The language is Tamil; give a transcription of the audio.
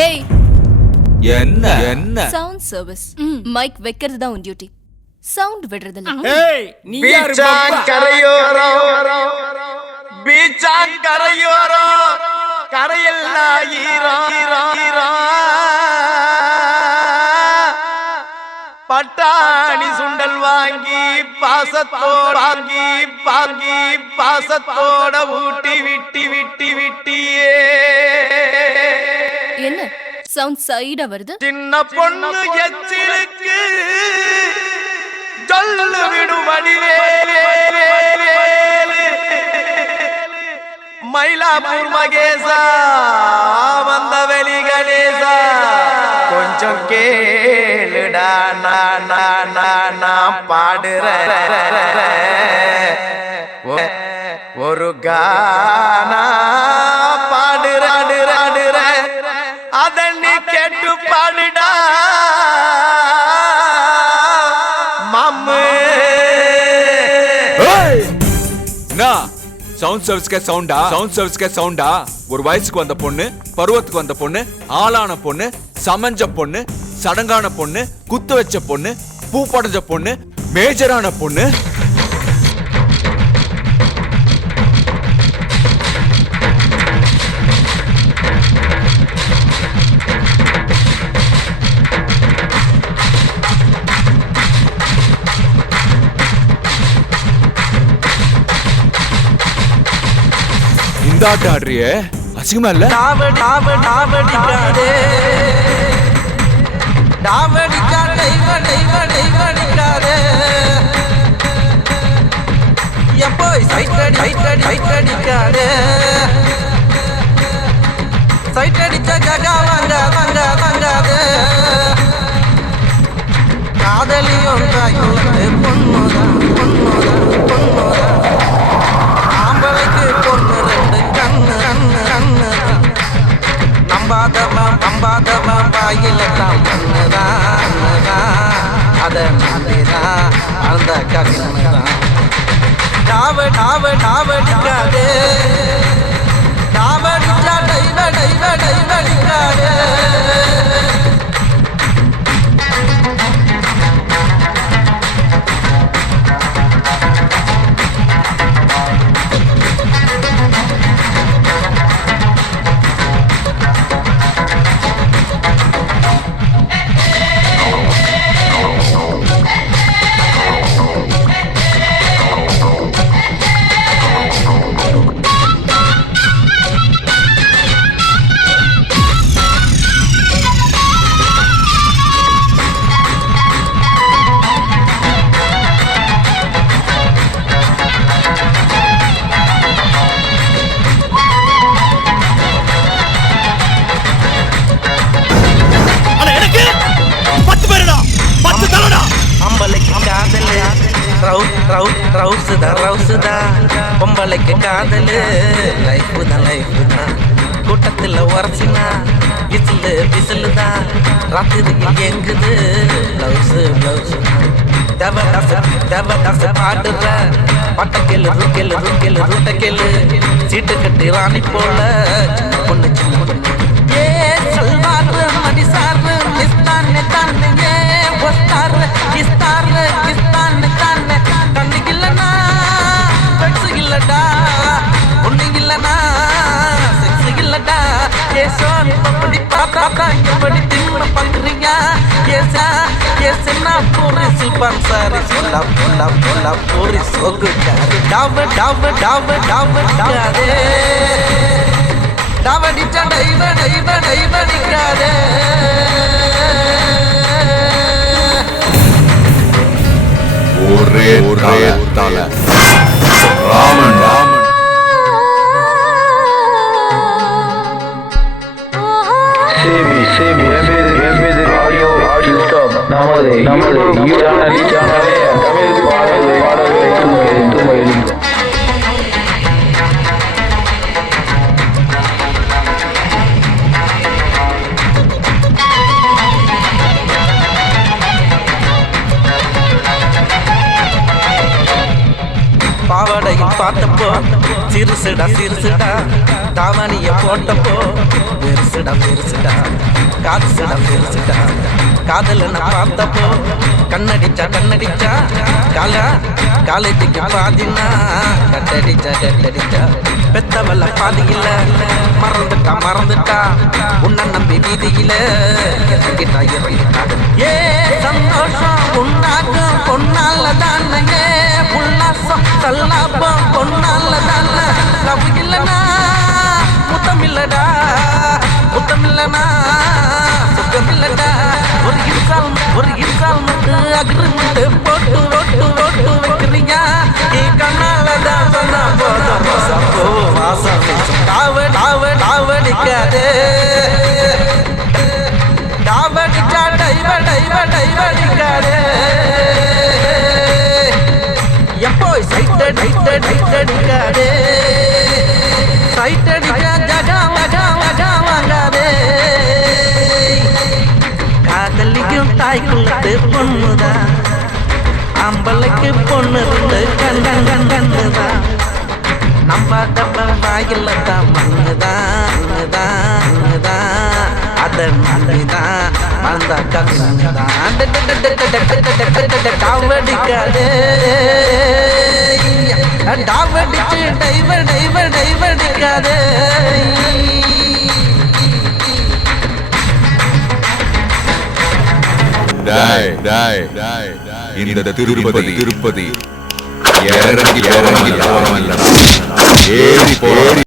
ஏய் என்ன என்ன சவுண்ட் சர்வீஸ் மைக் வைக்கிறது தான் உன் டியூட்டி. சவுண்ட் விடுறது இல்ல. ஏய் நீ யாரு பப்பா? பீச்சாங்கரையோரோ கரையெல்லாம் ஈரா பட்டாணி சுண்டல் வாங்கி பாசத்தோட ஊட்டி விட்டியே என்ன சவுண்ட் சைடா வருது? சின்ன பொண்ணு எச்சிலுக்கு சொல்லு விடுமடி மயிலாப்பூர் மகேசா வந்த வெளி கணேசா கொஞ்சம் கேளுடா நான் பாடுற ஒரு கானா பாடுற அத நீ கேட்டு பாடுடா மாமு. சவுண்ட் சர்வீஸ்க்கே சவுண்டா ஒரு வயசுக்கு வந்த பொண்ணு, பருவத்துக்கு வந்த பொண்ணு, ஆளான பொண்ணு, சமஞ்ச பொண்ணு, சடங்கான பொண்ணு, குத்து வச்ச பொண்ணு, பூ படைஞ்ச பொண்ணு, மேஜரான பொண்ணு. இந்த ஆட்ட ஆடுறியே, அசிங்கமா இல்ல? காதலியும் ஆம்பளைக்கு பொண்ணு ரெண்டு கண்ணு நம்பாதவன் வாயிலெல்லாம் கண்ணுதான் அத நம்பிதான் அந்த கண்ணுதான் டாவடிக்காதே டாவடிச்சா டைவடிக்காதே. ரவுசுதா பொம்பளைக்கு காதலு லைஃப் தான் கூட்டத்தில் உரசினா விசிலுதான் ராத்திரிக்கு எங்குது பிளவுஸு தேவதாச பாடுற பட்டக்கெல்லு ரூட்டக்கெல்லு சீட்டு கட்டி ராணி போல சின்ன பொண்ணு ஏ சல்வாரு மடிசாரு நிஸ்தான்னு தானே ஏ ஒஸ்தாரு கிஸ்தாரு தானே கண்ணுக்கு இல்லனா பெட்ஸு இல்லடா ஒண்ணு இல்லனா செக்ஸு இல்லடா ஏ சோனி பப்படி பாத்தா எப்படி தின்னு பண்றீங்க ஏசா ஏசனா பூரி சில்பான் சாரி புல்லா பூரி சொகுட்டாரு டாவடிச்சா டைவடிக்காதே. ஒரே தலை ராமன் ஆடியோ சிஸ்டம் நமது சேனலே தமிழ் பாடல்களை கேட்டு மகிழுங்கள். பார்த்தப்போ சிறுசுடா சிறுசுடா தாவணிய போட்டப்போ பெருசுடா பெருசுடா காசுடா பெருசுடா காதலனை பார்த்தப்போ கண்ணடிச்சா கண்ணடிச்சா காலேஜுக்கு பாதினா கட்டடிச்சா பெத்தவல்ல பாதியில மறந்துட்டா உன்னை நம்பி வீதியில இறங்கிட்டா ஏ சந்தோஷம் உன்னாக்கும் பொன்னால தானே உல்லாசம் சல்லாபம் பொன்னால தானே லவ் இல்லனா முத்தமில்லடா முத்தமில்லனா சுகமில்லடா ஒரு இன்சால் மட்டும் அக்ரிமெண்ட் போட்டு வைக்கிறீங்க கண்ணாலதான் சொன்னா போதும் வாசம் டாவடிக்காதே டாவடிச்சா டைவடிக்காதே எப்போ சைட்டடிக்காதே சைட்டடிக்கா ஜகா வாங்காதே காதலிக்கும் தாய்க்குள்ளது பொண்ணுதான் அம்பளைக்கு பொண்ணு கண்ணுதான் நம்ம தப்ப வாயில்தான் மண்ணுதான் அத மண்ணுதான் மறந்தா கண்ணுதான் டாவடிக்காதே டாவடிச்சு டைவடிக்காதே இந்த திருப்பதி இறங்கி ஏறி